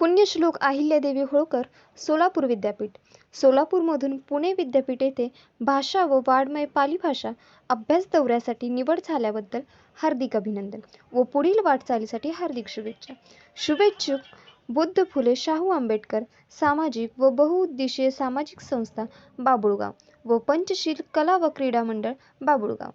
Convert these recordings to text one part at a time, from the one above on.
पुण्यश्लोक अहिल्यादेवी होळकर सोलापूर विद्यापीठ सोलापूरमधून पुणे विद्यापीठ येथे भाषा व वाङ्मय पाली भाषा अभ्यास दौऱ्यासाठी निवड झाल्याबद्दल हार्दिक अभिनंदन व पुढील वाटचालीसाठी हार्दिक शुभेच्छा. शुभेच्छुक बुद्ध फुले शाहू आंबेडकर सामाजिक व बहुउद्देशीय सामाजिक संस्था बाबुळगाव व पंचशील कला व क्रीडा मंडळ बाबुळगाव.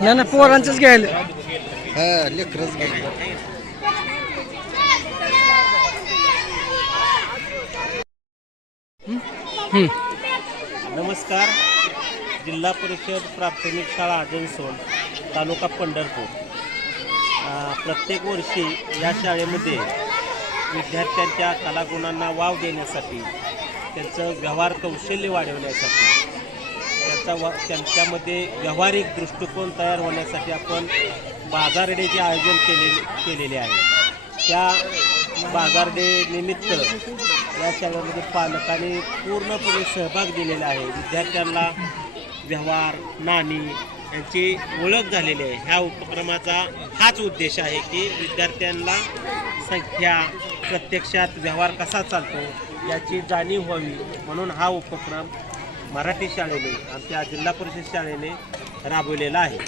नाही नाही पोरांचंच घ्यायला लेकरच घ्यायला. नमस्कार. जिल्हा परिषद प्राथमिक शाळा आजनसोल तालुका पंढरपूर. प्रत्येक वर्षी या शाळेमध्ये विद्यार्थ्यांच्या कलागुणांना वाव देण्यासाठी, त्यांचं व्यवहार कौशल्य वाढवण्यासाठी, त्यांच्यामध्ये व्यावहारिक दृष्टिकोन तयार होण्यासाठी आपण बाजार डेचे आयोजन केलेले आहे. त्या बाजार डे निमित्त या शाळेमध्ये पालकांनी पूर्णपणे सहभाग दिलेला आहे. विद्यार्थ्यांना व्यवहार, नाणी यांची ओळख झालेली आहे. ह्या उपक्रमाचा हाच उद्देश आहे की विद्यार्थ्यांना संख्या, प्रत्यक्षात व्यवहार कसा चालतो याची जाणीव व्हावी, म्हणून हा उपक्रम मराठी शाळेने, आमच्या जिल्हा परिषद शाळेने राबवलेला आहे.